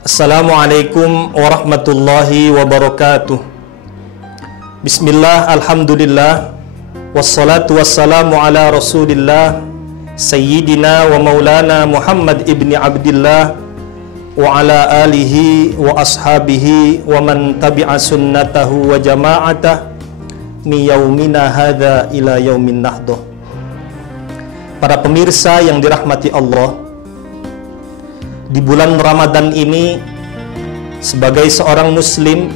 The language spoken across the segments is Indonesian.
Assalamualaikum warahmatullahi wabarakatuh. Bismillah, alhamdulillah, wassalatu wassalamu ala rasulillah Sayyidina wa maulana Muhammad ibni Abdillah wa ala alihi wa ashabihi wa man tabi'a sunnatahu wa jama'atah mi yaumina hadha ila yaumin nahdoh. Para pemirsa yang dirahmati Allah, di bulan Ramadan ini sebagai seorang muslim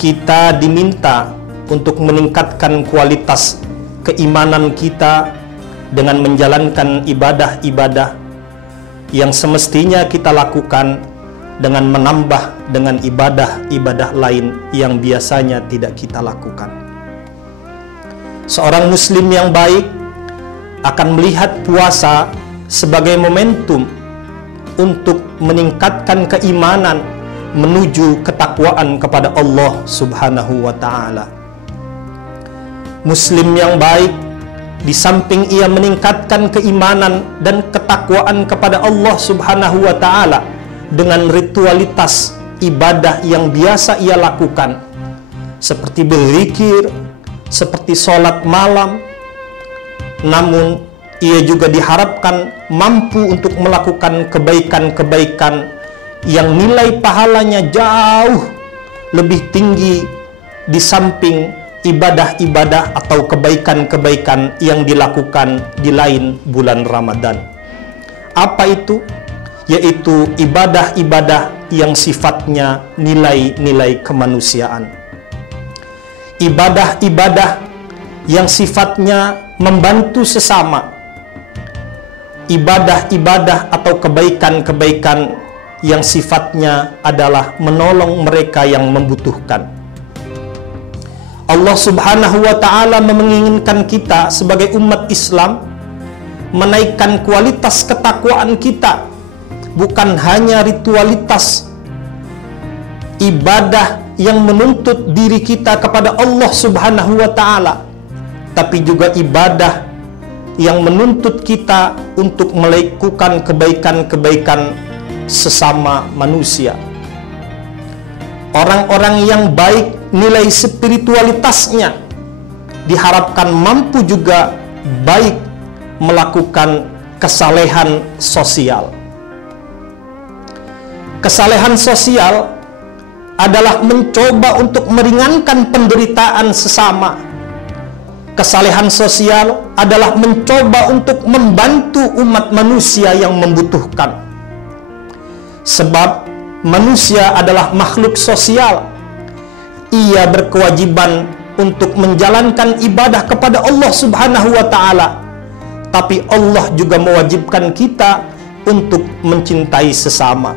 kita diminta untuk meningkatkan kualitas keimanan kita dengan menjalankan ibadah-ibadah yang semestinya kita lakukan dengan menambah dengan ibadah-ibadah lain yang biasanya tidak kita lakukan. Seorang muslim yang baik akan melihat puasa sebagai momentum untuk meningkatkan keimanan menuju ketakwaan kepada Allah Subhanahu wa Ta'ala. Muslim yang baik, di samping ia meningkatkan keimanan dan ketakwaan kepada Allah Subhanahu wa Ta'ala dengan ritualitas ibadah yang biasa ia lakukan, seperti berzikir, seperti sholat malam, namun ia juga diharapkan mampu untuk melakukan kebaikan-kebaikan yang nilai pahalanya jauh lebih tinggi di samping ibadah-ibadah atau kebaikan-kebaikan yang dilakukan di lain bulan Ramadan. Apa itu? Yaitu ibadah-ibadah yang sifatnya nilai-nilai kemanusiaan. Ibadah-ibadah yang sifatnya membantu sesama. Ibadah-ibadah atau kebaikan-kebaikan yang sifatnya adalah menolong mereka yang membutuhkan. Allah Subhanahu wa Ta'ala menginginkan kita sebagai umat Islam menaikkan kualitas ketakwaan kita, bukan hanya ritualitas ibadah yang menuntut diri kita kepada Allah Subhanahu wa Ta'ala, tapi juga ibadah yang menuntut kita untuk melakukan kebaikan-kebaikan sesama manusia. Orang-orang yang baik nilai spiritualitasnya diharapkan mampu juga baik melakukan kesalehan sosial. Kesalehan sosial adalah mencoba untuk meringankan penderitaan sesama. Kesalehan sosial adalah mencoba untuk membantu umat manusia yang membutuhkan. Sebab manusia adalah makhluk sosial. Ia berkewajiban untuk menjalankan ibadah kepada Allah Subhanahu wa Ta'ala. Tapi Allah juga mewajibkan kita untuk mencintai sesama.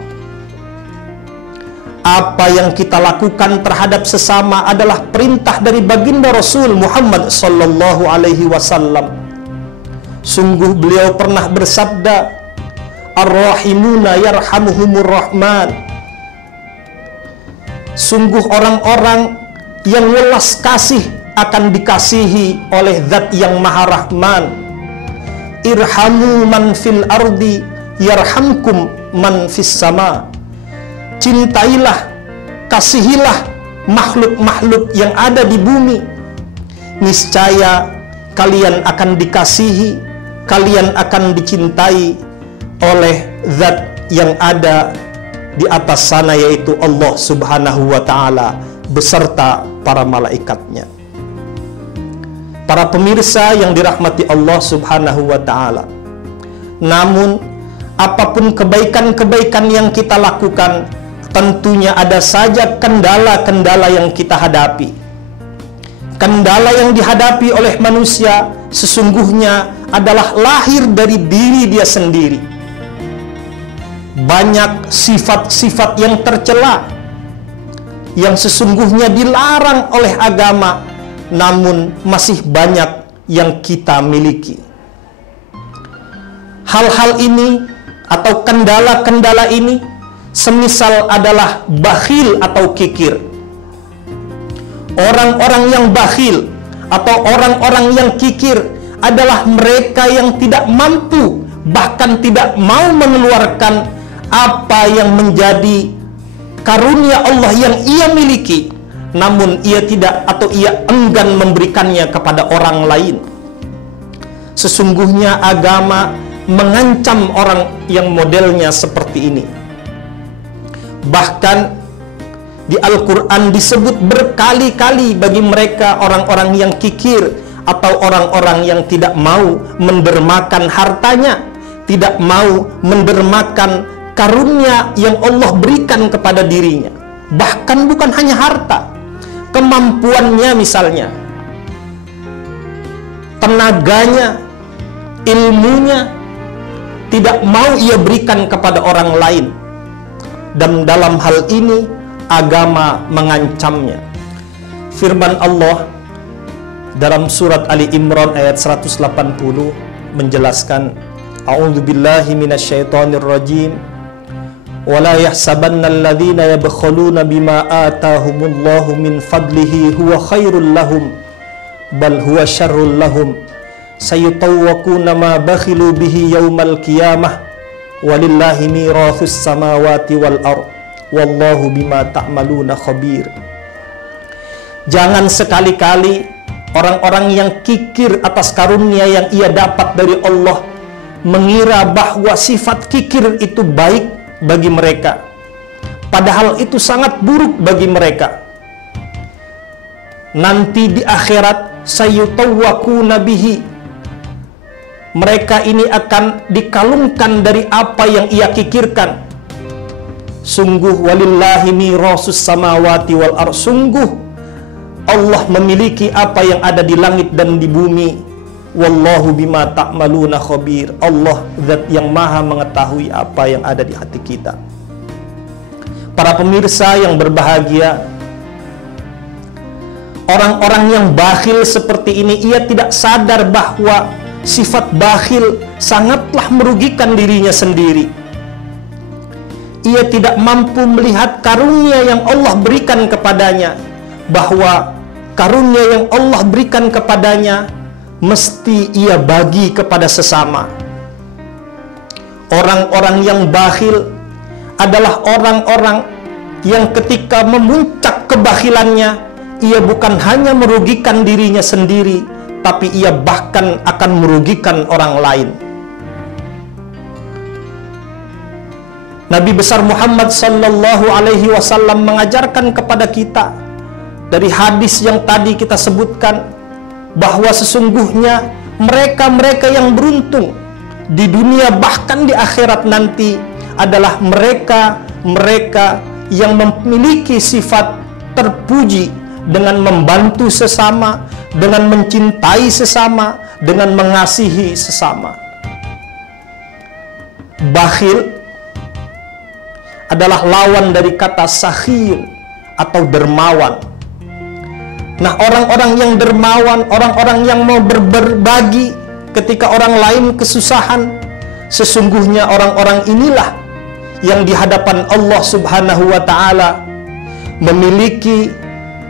Apa yang kita lakukan terhadap sesama adalah perintah dari baginda Rasul Muhammad sallallahu alaihi wasallam. Sungguh beliau pernah bersabda, Ar-Rahimuna yarhamuhumur Rahman. Sungguh orang-orang yang welas kasih akan dikasihi oleh Zat yang Maha Rahman. Irhamu man fil ardi yarhamkum man fis sama. Cintailah, kasihilah makhluk-makhluk yang ada di bumi. Niscaya kalian akan dikasihi, kalian akan dicintai oleh Zat yang ada di atas sana, yaitu Allah Subhanahu wa Ta'ala beserta para malaikatnya. Para pemirsa yang dirahmati Allah Subhanahu wa Ta'ala, namun apapun kebaikan-kebaikan yang kita lakukan, tentunya ada saja kendala-kendala yang kita hadapi. Kendala yang dihadapi oleh manusia sesungguhnya adalah lahir dari diri dia sendiri. Banyak sifat-sifat yang tercela yang sesungguhnya dilarang oleh agama, namun masih banyak yang kita miliki. Hal-hal ini atau kendala-kendala ini semisal adalah bakhil atau kikir. Orang-orang yang bakhil atau orang-orang yang kikir adalah mereka yang tidak mampu, bahkan tidak mau mengeluarkan apa yang menjadi karunia Allah yang ia miliki, namun ia tidak atau ia enggan memberikannya kepada orang lain. Sesungguhnya agama mengancam orang yang modelnya seperti ini. Bahkan di Al-Quran disebut berkali-kali bagi mereka orang-orang yang kikir atau orang-orang yang tidak mau mendermakan hartanya, tidak mau mendermakan karunia yang Allah berikan kepada dirinya. Bahkan bukan hanya harta, kemampuannya misalnya, tenaganya, ilmunya, tidak mau ia berikan kepada orang lain. Dan dalam hal ini agama mengancamnya. Firman Allah dalam surat Ali Imran ayat 180 menjelaskan, A'udzubillahi minasyaitonir rajim. Wala yahsabannal ladzina yabkhuluna bima atahumullahu min fadlihi huwa khairul lahum bal huwa syarrul lahum sayutawwaquna ma bakhilu bihi yaumal qiyamah walillahi mirathus samawati wal ard wallahu bima ta'maluna khabir. Jangan sekali-kali orang-orang yang kikir atas karunia yang ia dapat dari Allah mengira bahwa sifat kikir itu baik bagi mereka, padahal itu sangat buruk bagi mereka. Nanti di akhirat sayutawwaquna bihi, mereka ini akan dikalungkan dari apa yang ia kikirkan. Sungguh walillahi mirasus samawati wal ardh, sungguh Allah memiliki apa yang ada di langit dan di bumi. Wallahu bima ta'maluna khabir. Allah zat yang maha mengetahui apa yang ada di hati kita. Para pemirsa yang berbahagia, orang-orang yang bakhil seperti ini, ia tidak sadar bahwa sifat bakhil sangatlah merugikan dirinya sendiri. Ia tidak mampu melihat karunia yang Allah berikan kepadanya, bahwa karunia yang Allah berikan kepadanya mesti ia bagi kepada sesama. Orang-orang yang bakhil adalah orang-orang yang ketika memuncak kebakhilannya, ia bukan hanya merugikan dirinya sendiri, tapi ia bahkan akan merugikan orang lain. Nabi besar Muhammad sallallahu alaihi wasallam mengajarkan kepada kita dari hadis yang tadi kita sebutkan, bahwa sesungguhnya mereka-mereka yang beruntung di dunia bahkan di akhirat nanti adalah mereka-mereka yang memiliki sifat terpuji dengan membantu sesama, dengan mencintai sesama, dengan mengasihi sesama. Bakhil adalah lawan dari kata sakhiyun atau dermawan. Nah, orang-orang yang dermawan, orang-orang yang mau berbagi ketika orang lain kesusahan, sesungguhnya orang-orang inilah yang di hadapan Allah Subhanahu wa Ta'ala memiliki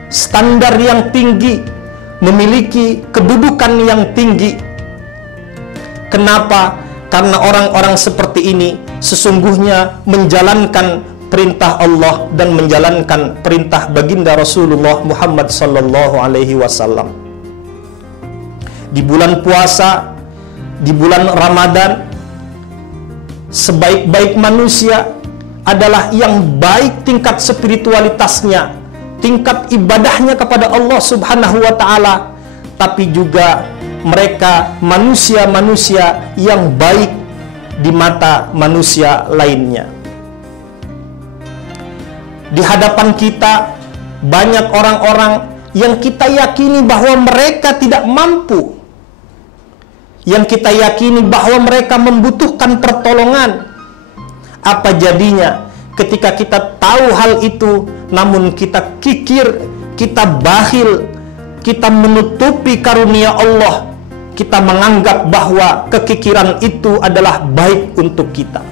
standar yang tinggi, memiliki kedudukan yang tinggi. Kenapa? Karena orang-orang seperti ini sesungguhnya menjalankan perintah Allah dan menjalankan perintah baginda Rasulullah Muhammad sallallahu alaihi wasallam. Di bulan puasa, di bulan Ramadan, sebaik-baik manusia adalah yang baik tingkat spiritualitasnya, tingkat ibadahnya kepada Allah Subhanahu wa Ta'ala, tapi juga mereka manusia-manusia yang baik di mata manusia lainnya. Di hadapan kita banyak orang-orang yang kita yakini bahwa mereka tidak mampu, yang kita yakini bahwa mereka membutuhkan pertolongan. Apa jadinya ketika kita tahu hal itu, namun kita kikir, kita bakhil, kita menutupi karunia Allah, kita menganggap bahwa kekikiran itu adalah baik untuk kita.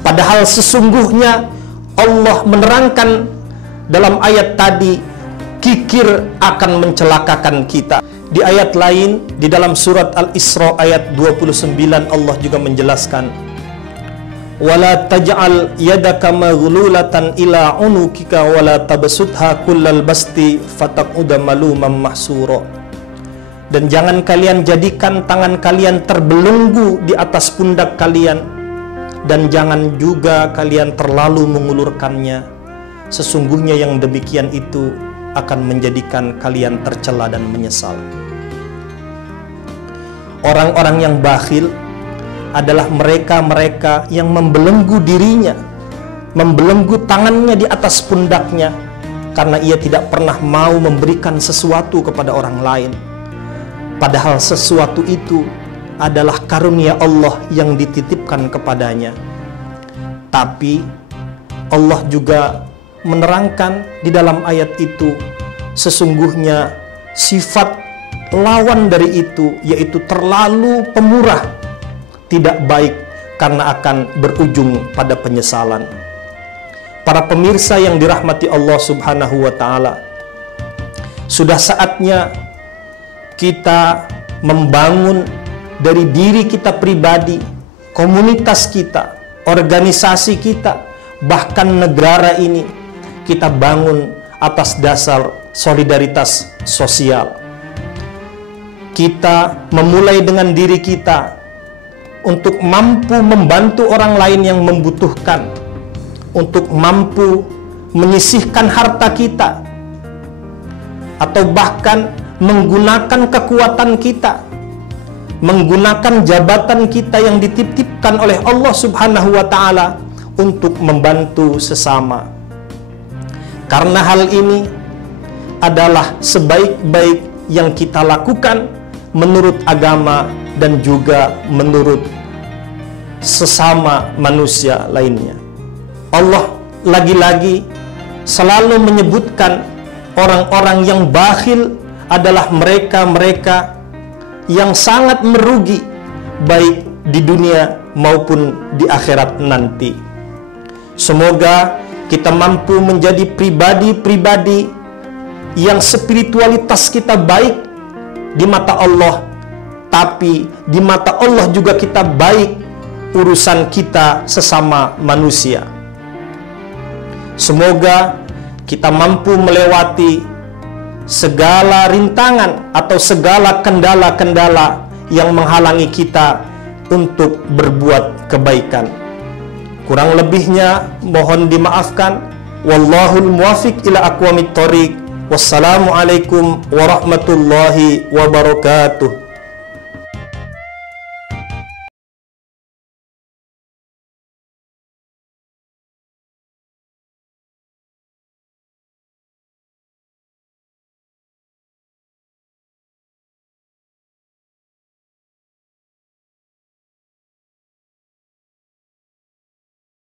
Padahal sesungguhnya Allah menerangkan dalam ayat tadi, kikir akan mencelakakan kita. Di ayat lain, di dalam surat Al-Isra ayat 29, Allah juga menjelaskan, wala taj'al yadaka maghlulatan ila unukika wala tabsutha kullal basti fataquda maluman mahsura. Dan jangan kalian jadikan tangan kalian terbelenggu di atas pundak kalian, dan jangan juga kalian terlalu mengulurkannya. Sesungguhnya yang demikian itu akan menjadikan kalian tercela dan menyesal. Orang-orang yang bakhil adalah mereka-mereka yang membelenggu dirinya, membelenggu tangannya di atas pundaknya, karena ia tidak pernah mau memberikan sesuatu kepada orang lain. Padahal sesuatu itu adalah karunia Allah yang dititipkan kepadanya. Tapi Allah juga menerangkan di dalam ayat itu, sesungguhnya sifat lawan dari itu, yaitu terlalu pemurah, tidak baik karena akan berujung pada penyesalan. Para pemirsa yang dirahmati Allah Subhanahu wa Ta'ala, sudah saatnya kita membangun dari diri kita pribadi, komunitas kita, organisasi kita, bahkan negara ini, kita bangun atas dasar solidaritas sosial. Kita memulai dengan diri kita untuk mampu membantu orang lain yang membutuhkan, untuk mampu menyisihkan harta kita, atau bahkan menggunakan kekuatan kita, menggunakan jabatan kita yang dititipkan oleh Allah Subhanahu wa Ta'ala untuk membantu sesama. Karena hal ini adalah sebaik-baik yang kita lakukan menurut agama dan juga menurut sesama manusia lainnya. Allah lagi-lagi selalu menyebutkan orang-orang yang bakhil adalah mereka-mereka yang sangat merugi, baik di dunia maupun di akhirat nanti. Semoga kita mampu menjadi pribadi-pribadi yang spiritualitas kita baik di mata Allah, tapi di mata Allah juga kita baik urusan kita sesama manusia. Semoga kita mampu melewati segala rintangan atau segala kendala-kendala yang menghalangi kita untuk berbuat kebaikan. Kurang lebihnya mohon dimaafkan. Wallahul muwafiq ila aqwamit thoriq. Wassalamualaikum warahmatullahi wabarakatuh.